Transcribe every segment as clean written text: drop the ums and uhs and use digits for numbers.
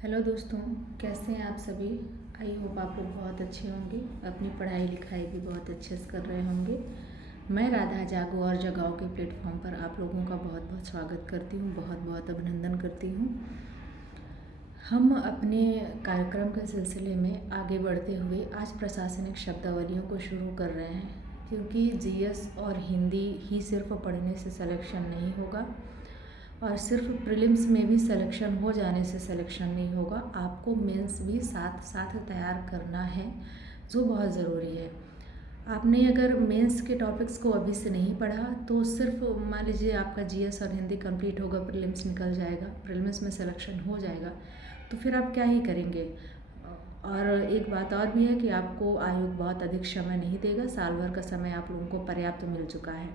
Hello दोस्तों, कैसे हैं आप सभी। आई होप आप लोग बहुत अच्छे होंगे, अपनी पढ़ाई लिखाई भी बहुत अच्छे से कर रहे होंगे। मैं राधा जागो और जगाओ के प्लेटफॉर्म पर आप लोगों का बहुत बहुत स्वागत करती हूँ, बहुत बहुत अभिनंदन करती हूँ। हम अपने कार्यक्रम के सिलसिले में आगे बढ़ते हुए आज प्रशासनिक शब्दावलियों को शुरू कर रहे हैं, क्योंकि जीएस और हिंदी ही सिर्फ पढ़ने से सिलेक्शन नहीं होगा और सिर्फ प्रीलिम्स में भी सिलेक्शन हो जाने से सिलेक्शन नहीं होगा। आपको मेंस भी साथ साथ तैयार करना है, जो बहुत ज़रूरी है। आपने अगर मेंस के टॉपिक्स को अभी से नहीं पढ़ा तो सिर्फ मान लीजिए आपका जीएस और हिंदी कंप्लीट होगा, प्रीलिम्स निकल जाएगा, प्रीलिम्स में सिलेक्शन हो जाएगा, तो फिर आप क्या ही करेंगे। और एक बात और भी है कि आपको आयोग बहुत अधिक समय नहीं देगा, साल भर का समय आप लोगों को पर्याप्त मिल चुका है।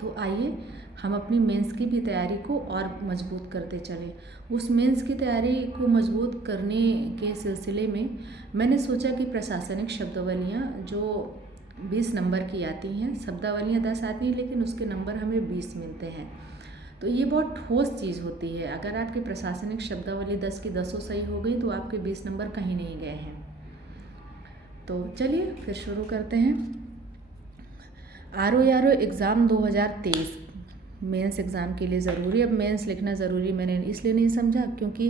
तो आइए हम अपनी मेंस की भी तैयारी को और मजबूत करते चलें। उस मेंस की तैयारी को मजबूत करने के सिलसिले में मैंने सोचा कि प्रशासनिक शब्दावलियाँ जो 20 नंबर की आती हैं, शब्दावलियाँ 10 आती हैं लेकिन उसके नंबर हमें 20 मिलते हैं, तो ये बहुत ठोस चीज़ होती है। अगर आपकी प्रशासनिक शब्दावली 10 की 10 सही हो गई तो आपके 20 नंबर कहीं नहीं गए हैं। तो चलिए फिर शुरू करते हैं। R O exam 2023 mains exam के लिए ज़रूरी। अब मेंस लिखना ज़रूरी मैंने इसलिए नहीं समझा क्योंकि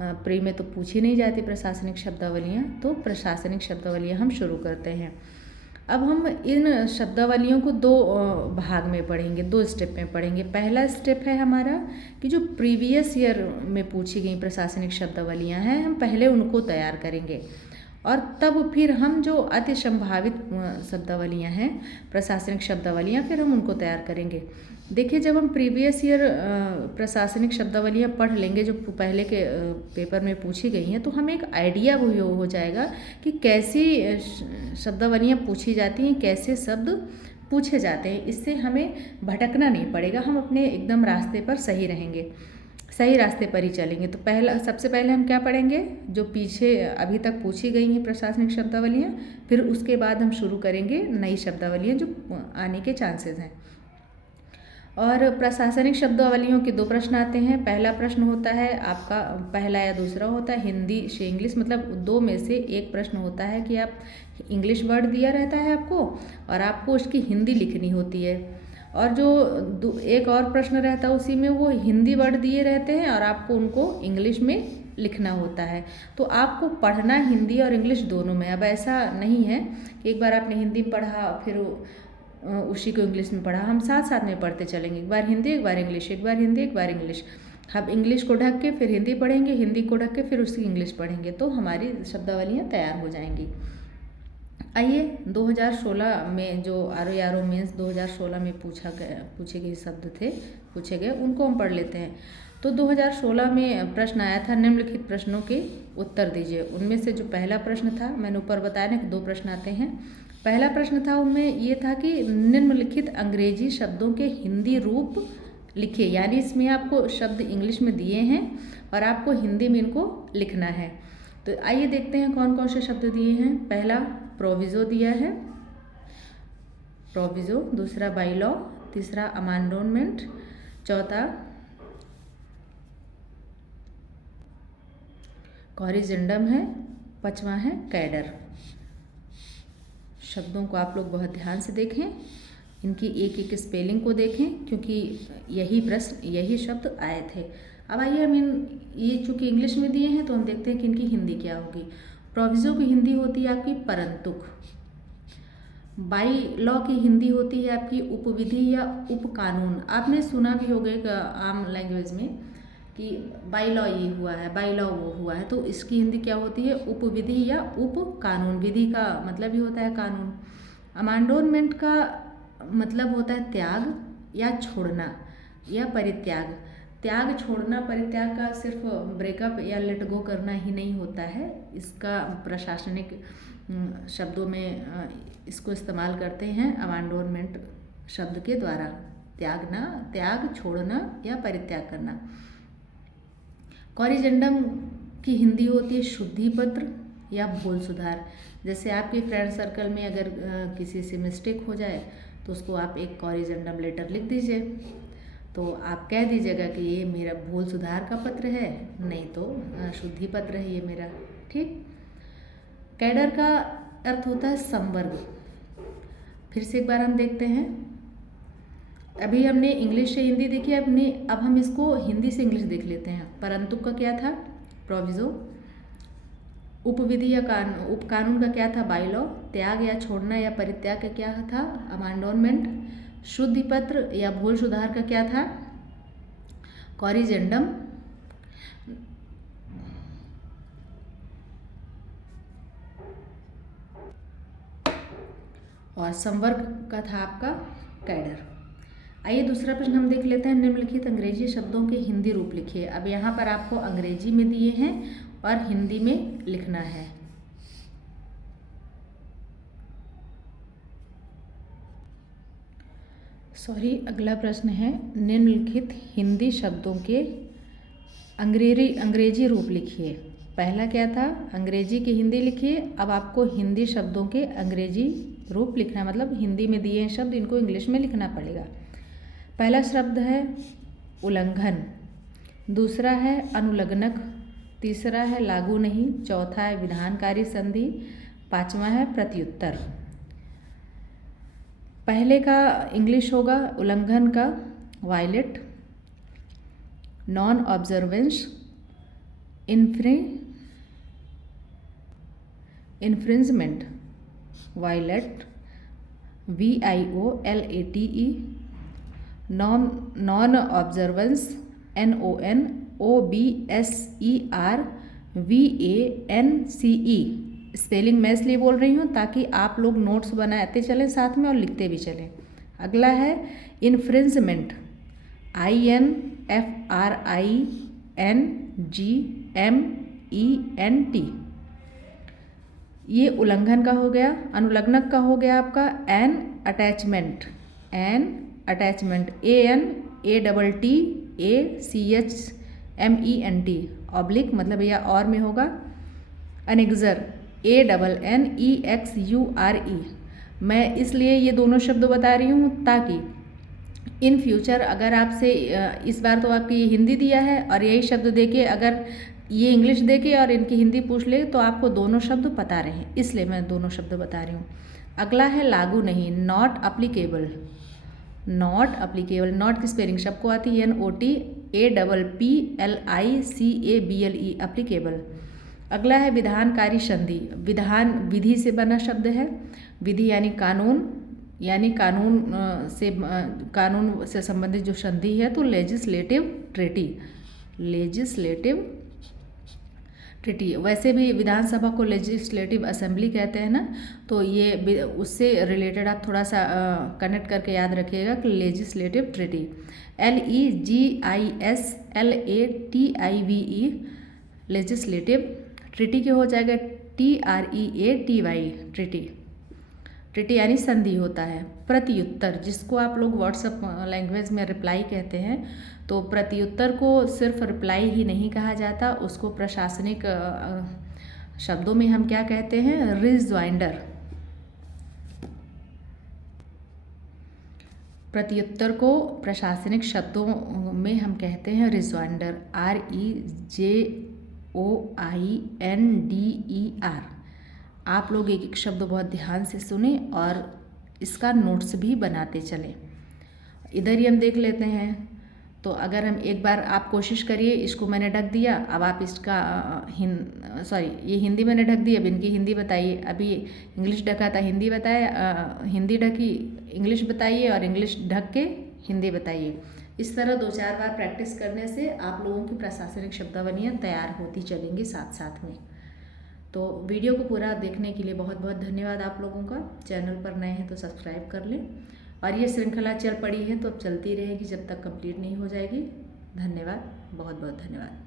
प्री में तो पूछी नहीं जाती प्रशासनिक शब्दावलियाँ, तो प्रशासनिक शब्दावलियाँ हम शुरू करते हैं। अब हम इन शब्दावलियों को दो भाग में पढ़ेंगे, दो स्टेप में पढ़ेंगे। पहला स्टेप है हमारा कि जो प्रीवियस ईयर में पूछी गई प्रशासनिक शब्दावलियाँ हैं, हम पहले उनको तैयार करेंगे और तब फिर हम जो अति संभावित शब्दावलियाँ हैं, प्रशासनिक शब्दावलियाँ, फिर हम उनको तैयार करेंगे। देखिए, जब हम प्रीवियस ईयर प्रशासनिक शब्दावलियाँ पढ़ लेंगे जो पहले के पेपर में पूछी गई हैं, तो हमें एक आइडिया वो हो जाएगा कि कैसी शब्दावलियाँ पूछी जाती हैं, कैसे शब्द पूछे जाते हैं। इससे हमें भटकना नहीं पड़ेगा, हम अपने एकदम रास्ते पर सही रहेंगे, सही रास्ते पर ही चलेंगे। तो सबसे पहले हम क्या पढ़ेंगे, जो पीछे अभी तक पूछी गई हैं प्रशासनिक शब्दावलियाँ, फिर उसके बाद हम शुरू करेंगे नई शब्दावलियाँ जो आने के चांसेस हैं। और प्रशासनिक शब्दावलियों के दो प्रश्न आते हैं। पहला प्रश्न होता है आपका, पहला या दूसरा होता है हिंदी से इंग्लिश, मतलब दो में से एक प्रश्न होता है कि आप इंग्लिश वर्ड दिया रहता है आपको और आपको उसकी हिंदी लिखनी होती है। और जो एक और प्रश्न रहता है उसी में वो हिंदी वर्ड दिए रहते हैं और आपको उनको इंग्लिश में लिखना होता है। तो आपको पढ़ना हिंदी और इंग्लिश दोनों में। अब ऐसा नहीं है कि एक बार आपने हिंदी में पढ़ा फिर उसी को इंग्लिश में पढ़ा, हम साथ साथ में पढ़ते चलेंगे, एक बार हिंदी एक बार इंग्लिश, एक बार हिंदी एक बार इंग्लिश। हम इंग्लिश को ढक के फिर हिंदी पढ़ेंगे, हिंदी को ढक के फिर उसकी इंग्लिश पढ़ेंगे, तो हमारी शब्दावलियाँ तैयार हो जाएंगी। आइए 2016 में जो आर ओ मेंस 2016 में पूछे गए शब्द थे, पूछे गए, उनको हम पढ़ लेते हैं। तो 2016 में प्रश्न आया था, निम्नलिखित प्रश्नों के उत्तर दीजिए। उनमें से जो पहला प्रश्न था, मैंने ऊपर बताया ना कि दो प्रश्न आते हैं। पहला प्रश्न था उनमें ये था कि निम्नलिखित अंग्रेजी शब्दों के हिंदी रूप लिखिए, यानी इसमें आपको शब्द इंग्लिश में दिए हैं और आपको हिंदी में इनको लिखना है। तो आइए देखते हैं कौन कौन से शब्द दिए हैं। पहला प्रोविज़ो दिया है, प्रोविज़ो, दूसरा बाई लॉ, तीसरा अमेंडमेंट, चौथा कॉरिजेंडम है, पांचवा है कैडर। शब्दों को आप लोग बहुत ध्यान से देखें, इनकी एक एक स्पेलिंग को देखें, क्योंकि यही शब्द आए थे। अब आइए हम ये चूँकि इंग्लिश में दिए हैं तो हम देखते हैं कि इनकी हिंदी क्या होगी। प्रोविज़ो की हिंदी होती है आपकी परंतुक। बाई लॉ की हिंदी होती है आपकी उपविधि या उपकानून। आपने सुना भी होगा आम लैंग्वेज में कि बाई लॉ ये हुआ है, बाई लॉ वो हुआ है, तो इसकी हिंदी क्या होती है, उपविधि या उपकानून। विधि का मतलब ही होता है कानून। अमेंडमेंट का मतलब होता है त्याग या छोड़ना या परित्याग। त्याग, छोड़ना, परित्याग का सिर्फ ब्रेकअप या लेट गो करना ही नहीं होता है, इसका प्रशासनिक शब्दों में इसको इस्तेमाल करते हैं अमेंडमेंट शब्द के द्वारा। त्याग, छोड़ना या परित्याग करना। कॉरिजेंडम की हिंदी होती है शुद्धि पत्र या भूल सुधार। जैसे आपके फ्रेंड सर्कल में अगर किसी से मिस्टेक हो जाए तो उसको आप एक कॉरिजेंडम लेटर लिख दीजिए। तो आप कह दीजिएगा कि ये मेरा भूल सुधार का पत्र है, नहीं तो शुद्धि पत्र है ये मेरा। ठीक। कैडर का अर्थ होता है संवर्ग। फिर से एक बार हम देखते हैं। अभी हमने इंग्लिश से हिंदी देखी, अब हम इसको हिंदी से इंग्लिश देख लेते हैं। परंतु का क्या था? प्रोविजो। उपविधि या उपकानून का क्या था? By law. त्याग या छोड़ना या परित्याग का क्या था? अमांडोनमेंट। शुद्धि पत्र या भूल सुधार का क्या था? कॉरिजेंडम। और संवर्ग का था आपका कैडर। आइए दूसरा प्रश्न हम देख लेते हैं। निम्नलिखित अंग्रेजी शब्दों के हिंदी रूप लिखिए। अब यहाँ पर आपको अंग्रेजी में दिए हैं और हिंदी में लिखना है। अगला प्रश्न है, निम्नलिखित हिंदी शब्दों के अंग्रेजी रूप लिखिए। पहला क्या था? अंग्रेजी की हिंदी लिखिए। अब आपको हिंदी शब्दों के अंग्रेजी रूप लिखना है, मतलब हिंदी में दिए हैं शब्द, इनको इंग्लिश में लिखना पड़ेगा। पहला शब्द है उल्लंघन, दूसरा है अनुलग्नक, तीसरा है लागू नहीं, चौथा है विधानकारी संधि, पांचवा है प्रत्युत्तर। पहले का इंग्लिश होगा उल्लंघन का violate, non observance, infringement, violate, VIOLATE, non observance, NONOBSERVANCE। Spelling मैं इसलिए बोल रही हूँ ताकि आप लोग नोट्स बनाते चलें साथ में और लिखते भी चलें। अगला है इन्फ्रिंजमेंट, INFRINGMENT। ये उल्लंघन का हो गया। अनुलग्नक का हो गया आपका एन अटैचमेंट, ANTACHMENT। ऑब्लिक मतलब या और में होगा अनेक्जर, ANNEXURE। मैं इसलिए ये दोनों शब्द बता रही हूँ ताकि इन फ्यूचर अगर आपसे इस बार तो आपकी हिंदी दिया है और यही शब्द देके अगर ये इंग्लिश देके और इनकी हिंदी पूछ ले तो आपको दोनों शब्द पता रहे, इसलिए मैं दोनों शब्द बता रही हूँ। अगला है लागू नहीं, not applicable. Not applicable, not की स्पेलिंग सबको आती है, NOTAPPLICABLE, अप्लीकेबल। अगला है विधानकारी संधि। विधान विधि से बना शब्द है। विधि यानी कानून से संबंधित जो संधि है, तो लेजिस्लेटिव ट्रीटी। वैसे भी विधानसभा को लेजिस्लेटिव असेंबली कहते हैं ना, तो ये उससे रिलेटेड आप थोड़ा सा कनेक्ट करके याद रखिएगा कि legislative treaty, LEGISLATIVE, legislative. Treaty के हो जाएगा TREATY, ट्रीटी यानी संधि होता है। प्रत्युत्तर, जिसको आप लोग व्हाट्सएप लैंग्वेज में रिप्लाई कहते हैं, तो प्रत्युत्तर को सिर्फ रिप्लाई ही नहीं कहा जाता, उसको प्रशासनिक शब्दों में हम क्या कहते हैं? रिजॉइंडर। प्रत्युत्तर को प्रशासनिक शब्दों में हम कहते हैं रिजॉइंडर, REJOINDER। आप लोग एक एक शब्द बहुत ध्यान से सुने और इसका नोट्स भी बनाते चलें। इधर ही हम देख लेते हैं। तो अगर हम एक बार आप कोशिश करिए, इसको मैंने ढक दिया, अब आप इसका ये हिंदी मैंने ढक दी, अब इनकी हिंदी बताइए। अभी इंग्लिश ढका था, हिंदी बताया, हिंदी ढकी, इंग्लिश बताइए, और इंग्लिश ढक के हिंदी बताइए। इस तरह 2-4 बार प्रैक्टिस करने से आप लोगों की प्रशासनिक शब्दावलियाँ तैयार होती चलेंगी साथ साथ में। तो वीडियो को पूरा देखने के लिए बहुत बहुत धन्यवाद आप लोगों का। चैनल पर नए हैं तो सब्सक्राइब कर लें, और ये श्रृंखला चल पड़ी है तो अब चलती रहेगी जब तक कंप्लीट नहीं हो जाएगी। धन्यवाद, बहुत बहुत धन्यवाद।